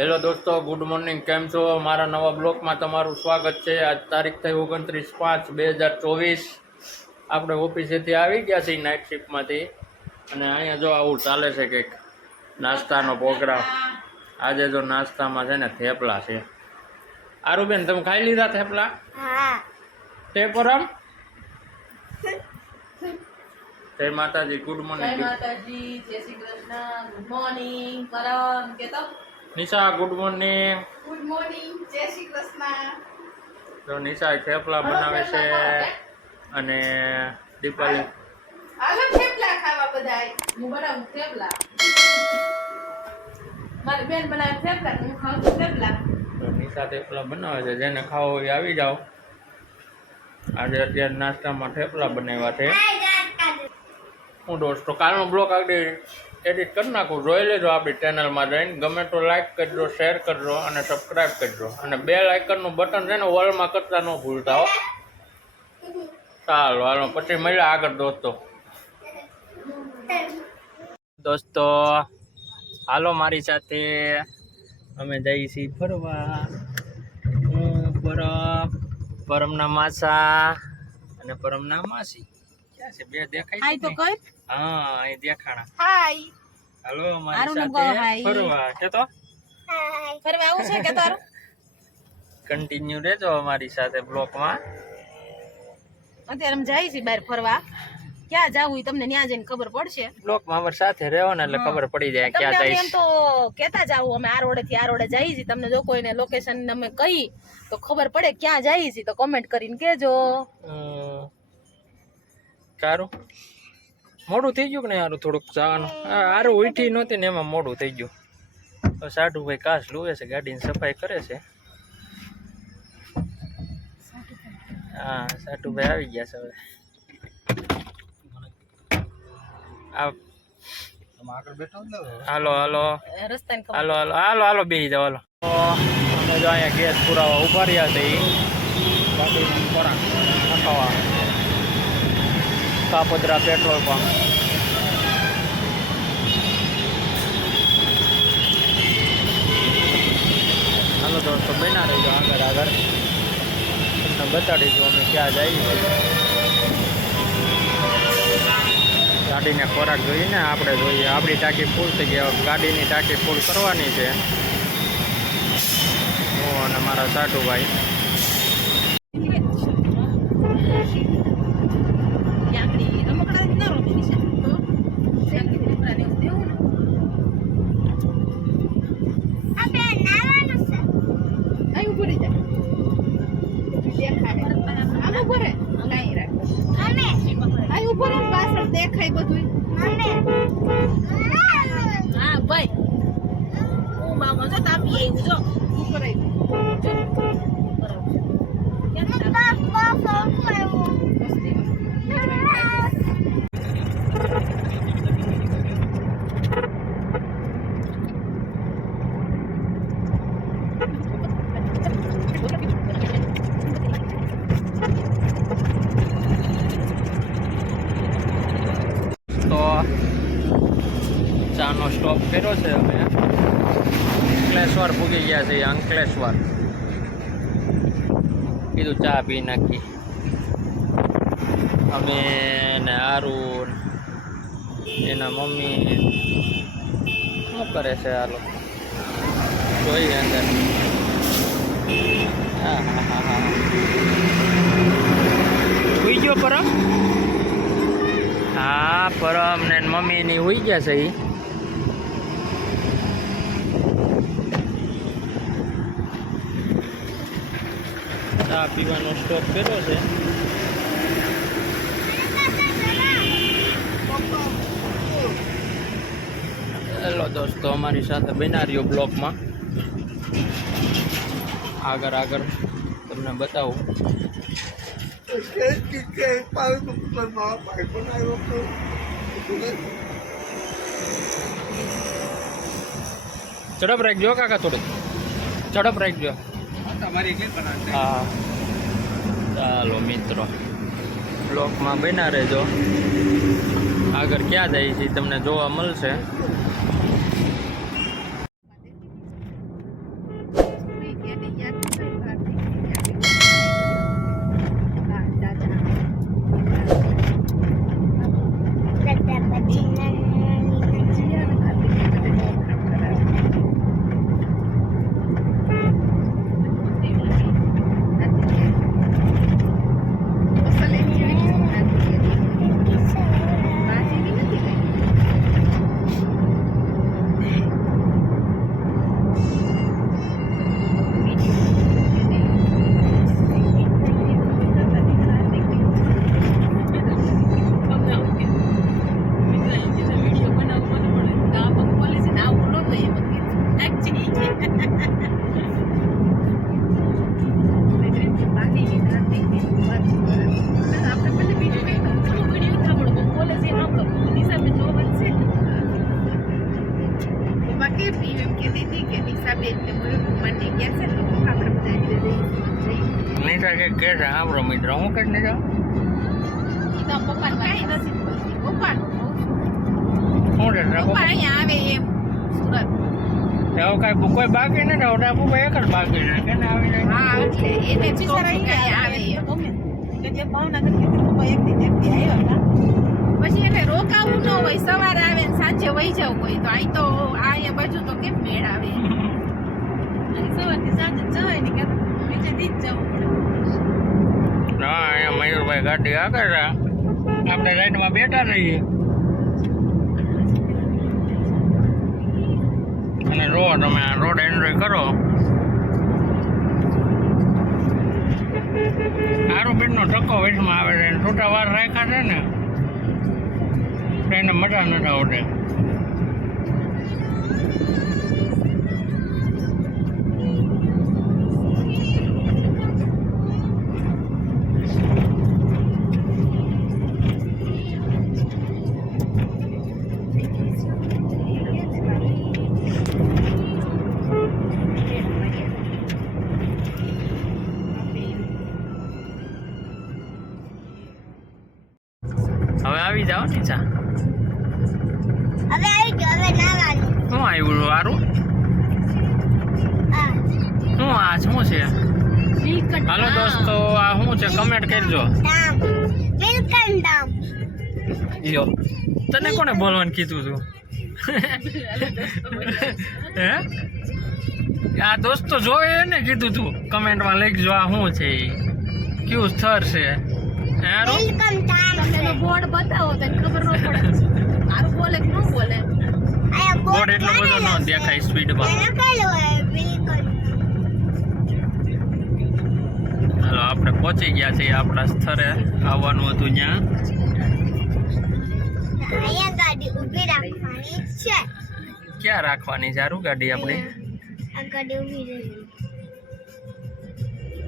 Hello દોસ્તો good morning. કેમ છો? મારા નવા બ્લોકમાં તમારું સ્વાગત છે. આજ તારીખ થઈ ઓગણત્રીસ પાંચ બે હજાર ચોવીસ. આપણે ઓફિસેથી આવી ગયા છીએ નાઇટ શિફ્ટમાંથી અને અહીંયા જો આવું ચાલે છે કંઈક નાસ્તાનો પ્રોગ્રામ. આજે જો નાસ્તામાં છે ને થેપલા છે. આરુબેન તમે ખાઈ લીધા થેપલા? હા. તે પરમ જય માતાજી ગુડ જય મોર્નિંગ માતાજી જય શ્રી કૃષ્ણ. Good morning. પરમ કે તો Nisha good morning good morning જય શ્રી કૃષ્ણ. તો નિશા થેપલા બનાવે છે અને દીપાલી. હાલો થેપલા ખાવા બધાય. હું બનાવું થેપલા. મારી બેન બનાવે થેપલા હું ખાઉં છું થેપલા. તો નિશા થેપલા બનાવે છે. જેને ખાવો એ આવી જાઓ. આજે અત્યારે નાસ્તામાં થેપલા બનાવ્યા છે. હું દોસ્તો કાલનો બ્લોક આગળ એડિટ કરી નાખું. જોઈ લેજો આપણી ચેનલમાં જઈને. ગમે તો લાઇક કરજો શેર કરજો અને સબસ્ક્રાઈબ કરજો. અને બે લાઇકનનું બટન છે ને વોલમાં કરતા ન ભૂલતા હો. ચાલો હાલો. પછી મળ્યા આગળ દોસ્તો. દોસ્તો હાલો મારી સાથે. અમે જઈએ છીએ ફરવા. હું પરમ પરમના માસા અને પરમના માસી. ક્યાં છે? બે દેખાય તો ને? કર હા અહીં દેખાણા હાય હાલો મારી સાથે ફરવા. કે તો ફરવા આવું છે કે તારું? કન્ટિન્યુ રહેજો અમારી સાથે બ્લોકમાં. અત્યારે અમે જઈએ છીએ બહાર ફરવા. ક્યાં જાવું તમને ત્યાં જઈને ખબર પડશે. બ્લોકમાં અમારી સાથે રહેવો ને એટલે ખબર પડી જાય ક્યાં એમ તો કેતા જાવું અમે આ રોડે થી આ રોડે જઈએ છીએ. તમને જો કોઈને લોકેશન અમે કહી તો ખબર પડે ક્યાં જઈએ છીએ તો કોમેન્ટ કરીને કેજો હમ. સારું મોડું થઈ ગયું કે નહીં સારું થોડુંક જવાનું સારું હારું ઉઠી નહોતી ને એમાં મોડું થઈ ગયું. તો સાઢુભાઈ કાશ લુવે છે ગાડીની સફાઈ કરે છે. હા સાઢુભાઈ આવી ગયા છે હવે. આ હાલો હાલો. હાલો હાલો હાલો હાલો બેસી જાઓ હાલો. અમે જો અહીંયા ગેસ પુરાવા ઊભા રહ્યા છે ગાડીનો ખોરાક નખાવા. Kapodra petrol pump. દોસ્તો બના રહીજો આગળ આગળ. તમને બતાડીશું અમે ક્યાં જઈએ ગાડીને ખોરાક જોઈએ ને આપણે જોઈએ. આપણી ટાંકી ફૂલ થઈ હવે ગાડીની ટાંકી ફૂલ કરવાની છે. હું અને મારા સાટુભાઈ લાકડી રમકડા જ ના રોપી છે તો શેકી દીકરાને એવું દેવું ને અહીં ઊભો રહી જા દેખાડે આમ ઊભો રહે અહીં રાખ અહીં ઊભો રહે ને પાછળ દેખાય બધું હા ભાઈ હું મામા જો તાપી આવ્યું જો ઊભો રહી જો બરાબર કેમ તો ચાનો સ્ટોપ કર્યો છે અમે. અંકલેશ્વર ભૂગી ગયા છે અંકલેશ્વર. કીધું ચા પી નાખી. અમે ને આરુણ એના મમ્મી શું કરે છે આ લોકો? જોઈએ અંદર. હા હા હા હા સુઈ ગયો પરમ? હા, પરમ ને મમ્મી ની હોઈ ગયા છે ઈ. ચા પીવાનો સ્ટોપ કર્યો છે. હેલો દોસ્તો, અમારી સાથે બનાર્યો બ્લોકમાં આગળ આગળ તમને બતાવું. ઝડપ રાખજો કાકા થોડી ઝડપ રાખજો. હા. ચાલો મિત્રો. બ્લોકમાં બના રહેજો. આગળ ક્યાં જાય છે તમને જોવા મળશે. એવું કાંઈ કોઈ બાકી નથી આવતા પપ્પા એક જ બાકી છે કે આવી હા એટલે એને જ છું આવે. ગમે કે જે ભાવનગર પપ્પા એક દી એકથી આવ્યા હતા. પછી એટલે રોકાવું ન હોય સવારે આવે ને સાંજે વહી જવું હોય તો આ તો આ એ બાજુ તો કેમ મેળ આવે? સવારથી સાંજે જવાય નહીં કે બીજે દી જ જવું પડે. હા અહીંયા મયુરભાઈ ગાડી આગળ આપણે રાઈડમાં બેઠા રહીએ. અને જો તમે આ રોડ એન્જોય કરો. આરોપીનો ધક્કો વેચમાં આવે છે છૂટા વાર રાખ્યા છે ને એને મજા નથી આવતી. આવી જાઓ હવે આવી ગયો હવે નાવાનું. શું આવ્યું વારું શું આ શું છે? હાલો દોસ્તો આ શું છે? કમેન્ટ કરજો. લ્યો તને કોને બોલવાનું કીધું તું? હે? આ દોસ્તો જોવે ને કીધું તું. કમેન્ટમાં લખજો આ શું છે એ કયું સ્થળ છે? હે ધામ તમને તો બોર્ડ બતાવો તો ખબર ન પડે સારું બોલે કે ન બોલે આયા બોર્ડ એટલો બધો ન દેખાય સ્પીડમાં હાલો આપણે પહોંચી ગયા છીએ આપણા સ્થળે. આવવાનું હતું ત્યાં. ક્યાં રાખવાની સારું ગાડી આપણી?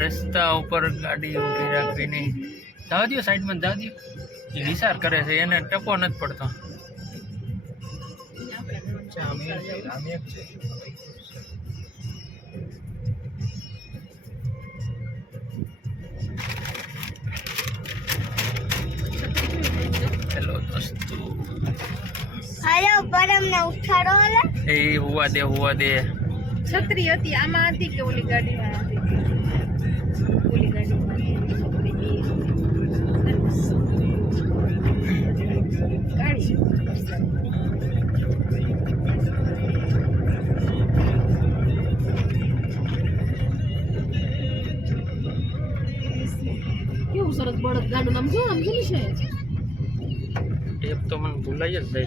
રસ્તા ઉપર ગાડી ઊભી રાખવી નહીં દાદીઓ સાઈડમાં દાદીઓ વિચાર કરે છે એને ટકો નથી પડતો. હેલો દોસ્તો. હાલો પરમને ઉઠાડો એ હુવા દે હુવા દે. છત્રી હતી આમાં હતી કે ઓલી ગાડીમાં હતી? ઓલી ગાડીમાં ગાડી. કેવું સરસ બળદ ગાડું નામ જો આમ જોયું છે? ટેપ તો મને ભૂલાઈ જ જાય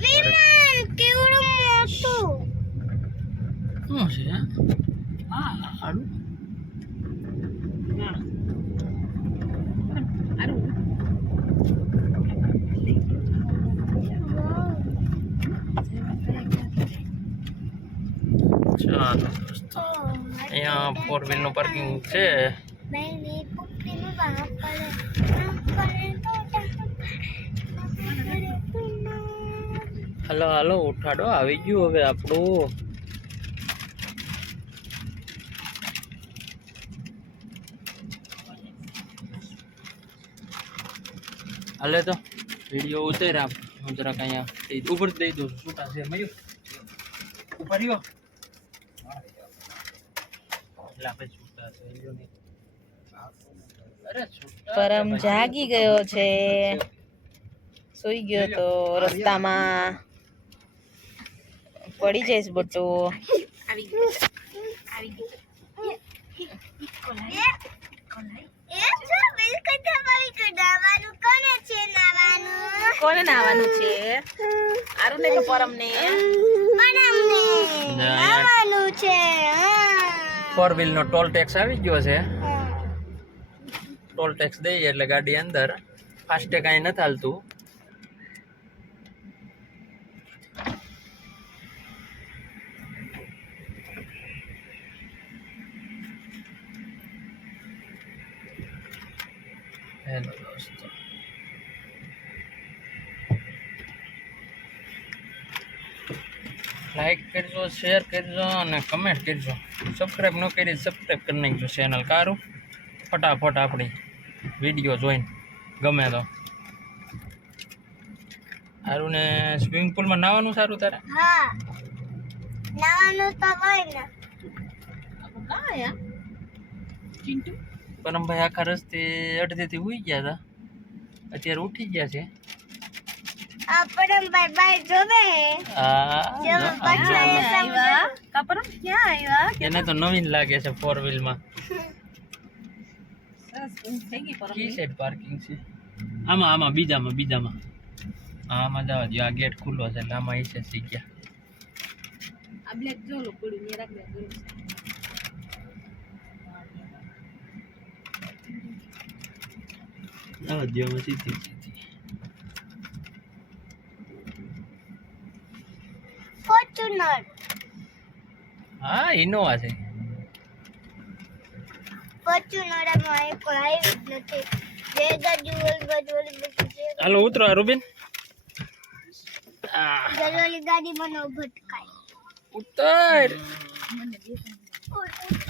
કેવડું શું છે? હા હારું. ચાલો અહીંયા ફોર વ્હીલનું પાર્કિંગ છે. હલો, હાલો, ઉઠાડો, આવી ગયું હવે આપણું. હાલે તો વીડિયો ઉતર આપ જરાક અહીંયા ઉપર દઈ દઉં. છૂટા છે મયું ઉપર રહ્યો. પરમ જાગી ગયો છે. સુઈ ગયો તો રસ્તામાં. પડી જઈશ બટુ. કોને છે? નાવાનું કોને નાવાનું છે આરું ને પરમ ને પરમ નાવાનું છે ફોર વ્હીલનો ટોલ ટેક્સ આવી ગયો છે. ટોલ ટેક્સ દઈએ એટલે ગાડી અંદર. ફાસ્ટે કાંઈ નથી હાલતું. હેલો દોસ્તો. લાઈક કરજો શેર કરજો અને કમેન્ટ કરજો. સબસ્ક્રાઈબ ન કરી સબસ્ક્રાઈબ કરી નાખજો ચેનલ કારું. ફટાફટ આપણી વીડિયો જોઈને ગમે તો. સારું ને સ્વિમિંગ પુલમાં નાવાનું સારું તારે? નાવાનું તો હોય ને. પરમભાઈ આખા રસ્તે અડધેથી ઉઈ ગયા હતા અત્યારે ઉઠી ગયા છે. આ પરમભાઈ બાઈ જોવે. હે. હા. જો જો. આવ્યા? ક્યાં આવ્યા? એને તો નવીન લાગે છે ફોર ગઈ પરમ કી સાઈડ પાર્કિંગ છે? આમાં આમાં બીજામાં બીજામાં. આમાં જવા દો આ ગેટ ખુલ્લો છે એટલે આમાં હિસે સી ગયા આ બ્લેક જો લો પડી મેં રાખ દે આ દો આમાં સીધી ફોર્ચ્યુનર હા ઇનોવા છે. ફોર્ચ્યુનરમાં એક આવી નથી. બે ગાડી ઓલી બાજુ ઓલી હાલો ઉતરો આ. રૂબિન જલોલી ગાડી મને ભટકાય ઉતર.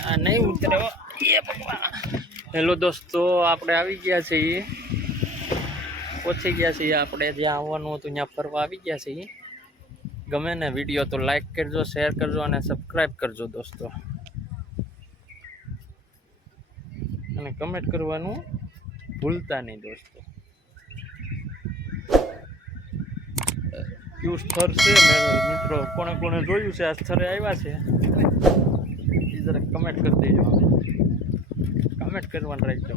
આ નહીં ઉતરે એ ભગવાન. હેલો દોસ્તો આપણે આવી ગયા છીએ. પહોંચી ગયા છીએ આપણે. જ્યાં આવવાનું હતું ત્યાં ફરવા આવી ગયા છીએ. ગમે ને વીડિયો તો લાઈક કરજો શેર કરજો અને સબસ્ક્રાઈબ કરજો દોસ્તો. અને કમેન્ટ કરવાનું ભૂલતા નહીં દોસ્તો. કયું સ્થળ છે મિત્રો? કોણે કોણે જોયું છે? આ સ્થળે આવ્યા છે? એ જરાક કમેન્ટ કરી દેજો કમેન્ટ કરવાનું રાખજો.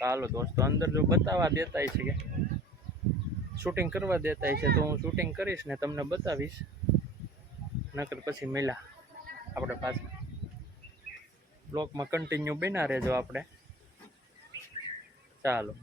ચાલો દોસ્તો, અંદર જો બતાવવા દેતા છે કે. શૂટિંગ કરવા દેતા છે, તો હું શૂટિંગ કરીશ ને તમને બતાવીશ. નકર પછી મેલા આપણે પાછા. બ્લોકમાં કન્ટિન્યુ બના રહેજો આપણે ચાલો.